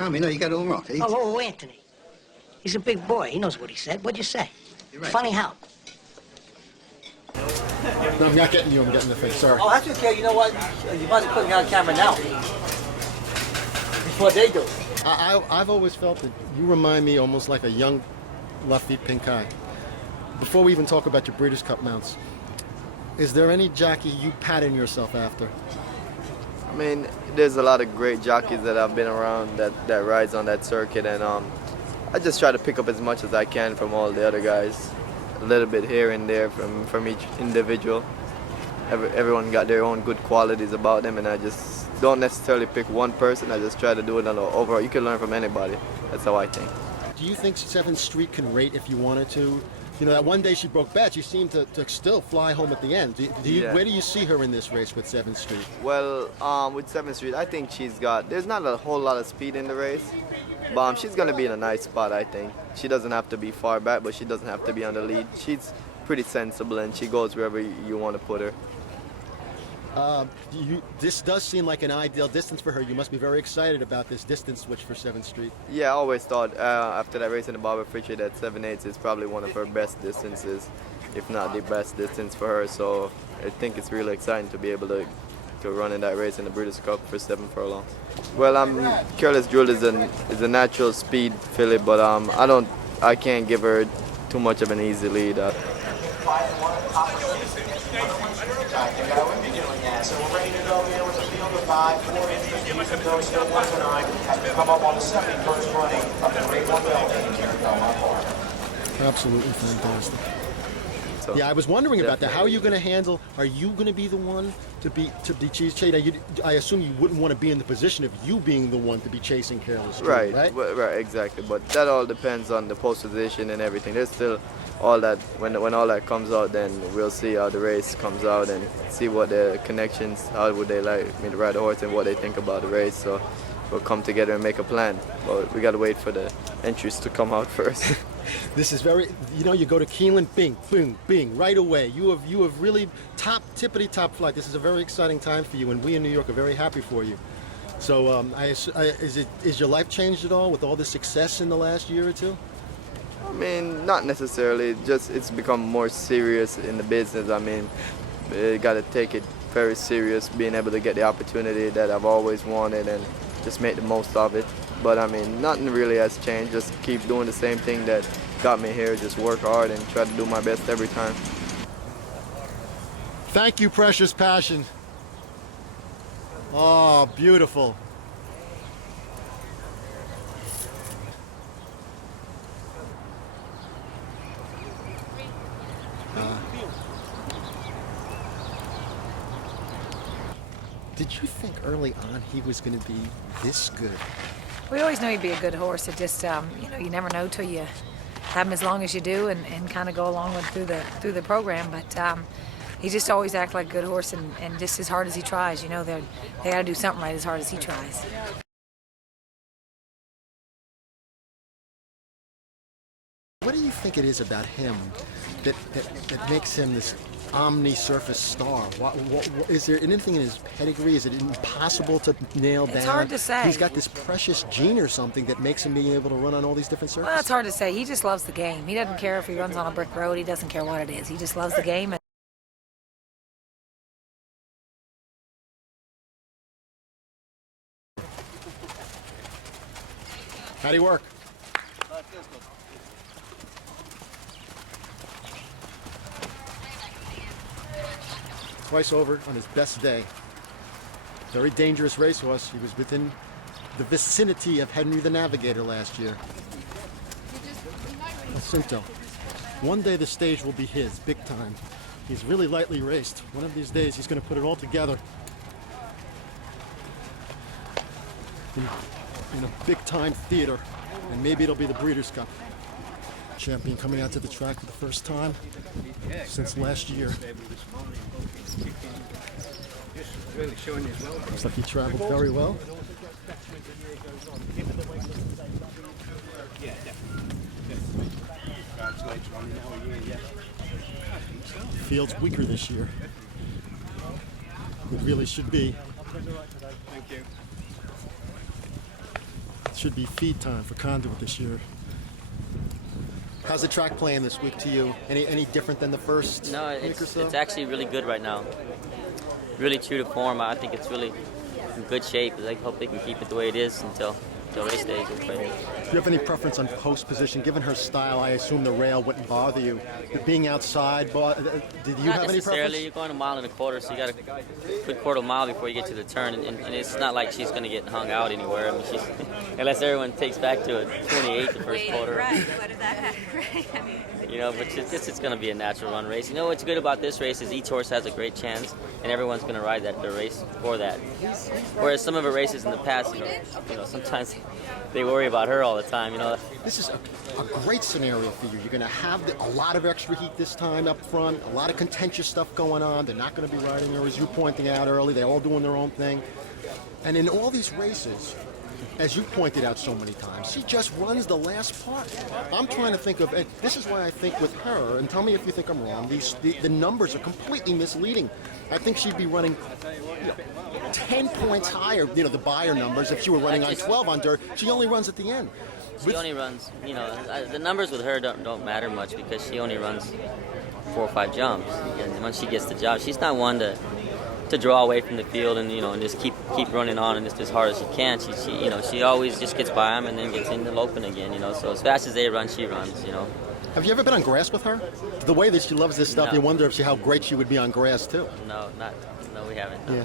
Tommy, no, you got it all wrong. Oh, Anthony. He's a big boy. He knows what he said. What'd you say? You're right. Funny how? No, I'm not getting you. I'm getting the thing. Sorry. Oh, that's okay. You know what? You might as well put me on camera now. Before they do. I've always felt that you remind me almost like a young left-feet pink eye. Before we even talk about your Breeders' Cup mounts, is there any jockey you pattern yourself after? I mean, there's a lot of great jockeys that I've been around that rides on that circuit, and I just try to pick up as much as I can from all the other guys. A little bit here and there from each individual. Everyone got their own good qualities about them, and I just don't necessarily pick one person. I just try to do it on the overall. You can learn from anybody. That's how I think. Do you think 7th Street can rate if you wanted to? You know, that one day she broke bad, she seemed to still fly home at the end. Yeah. Where do you see her in this race with 7th Street? Well, with 7th Street, I think there's not a whole lot of speed in the race, but she's going to be in a nice spot, I think. She doesn't have to be far back, but she doesn't have to be on the lead. She's pretty sensible, and she goes wherever you want to put her. This does seem like an ideal distance for her. You must be very excited about this distance switch for 7th Street. Yeah, I always thought after that race in the Barbara Fritchie that 7/8 is probably one of her best distances, if not the best distance for her. So I think it's really exciting to be able to run in that race in the Breeders' Cup for 7 furlongs. Well, Careless Jewel is a natural speed filly, but I can't give her too much of an easy lead. So we're ready to go here with a field of 5, 4 inches. You can go still 1 to 9 as we come up on the 71st running of the Grade 1 building here at Belmont Park. Absolutely fantastic. So, yeah, I was wondering about that. definitely. How are you going to handle? Are you going to be the one to be chasing? I assume you wouldn't want to be in the position of you being the one to be chasing Careless Jewel, Right, right, exactly. But that all depends on the post position and everything. There's still all that. When all that comes out, then we'll see how the race comes out and see what the connections, how would they like me to ride the horse, and what they think about the race. So we'll come together and make a plan. But we got to wait for the entries to come out first. This is very, you go to Keeneland, bing, boom, bing, right away. You have really tippity-top flight. This is a very exciting time for you, and we in New York are very happy for you. So is your life changed at all with all the success in the last year or two? I mean, not necessarily. Just it's become more serious in the business. I mean, you got to take it very serious, being able to get the opportunity that I've always wanted and just make the most of it. But I mean, nothing really has changed. Just keep doing the same thing that got me here. Just work hard and try to do my best every time. Thank you, Precious Passion. Oh, beautiful. Did you think early on he was going to be this good? We always knew he'd be a good horse. It just, you never know till you have him as long as you do and kind of go along with through the program. But he just always acts like a good horse and just as hard as he tries. They got to do something right as hard as he tries. What do you think it is about him that makes him this omni-surface star? Is there anything in his pedigree? Is it impossible to nail down? It's hard to say. He's got this precious gene or something that makes him be able to run on all these different surfaces? Well, it's hard to say. He just loves the game. He doesn't care if he runs on a brick road. He doesn't care what it is. He just loves the game. How'd he work? Twice over on his best day. Very dangerous racehorse. He was within the vicinity of Henry the Navigator last year. Jacinto. One day the stage will be his, big time. He's really lightly raced. One of these days he's going to put it all together in a big time theater, and maybe it'll be the Breeders' Cup. Champion coming out to the track for the first time since last year. Looks like he traveled very well. Field's weaker this year. It really should be. should be feed time for Conduit this year. How's the track playing this week to you? Any different than the first No, week or so? it's actually really good right now. Really true to form. I think it's really in good shape. I hope they can keep it the way it is until race days. Do you have any preference on post position? Given her style, I assume the rail wouldn't bother you. But being outside, did you Not have any necessarily. preference? You're going a mile and a quarter, so you got a good quarter mile before you get to the turn, and it's not like she's going to get hung out anywhere. I mean, she's unless everyone takes back to a 28 the first quarter. Right. What does that matter? Right. I mean, You know, but it's going to be a natural run race. You know what's good about this race is each horse has a great chance, and everyone's going to ride the race for that. Whereas some of the races in the past, you know, sometimes they worry about her all the time. You know. This is a great scenario for you. You're going to have a lot of extra heat this time up front, a lot of contentious stuff going on. They're not going to be riding her, as you pointing out early. They're all doing their own thing. And in all these races, as you pointed out so many times, she just runs the last part. I'm trying to think of, and this is why I think with her, and tell me if you think I'm wrong, the numbers are completely misleading. I think she'd be running 10 points higher, the buyer numbers, if she were running on 12 on dirt. She only runs at the end. She only runs, the numbers with her don't matter much because she only runs 4 or 5 jumps. And once she gets the job, she's not one to draw away from the field and and just keep running on and just as hard as she can. She always just gets by them and then gets into the open again. So as fast as they run, she runs. Have you ever been on grass with her? The way that she loves this stuff, No. you wonder how great she would be on grass too. No, we haven't. No. Yeah.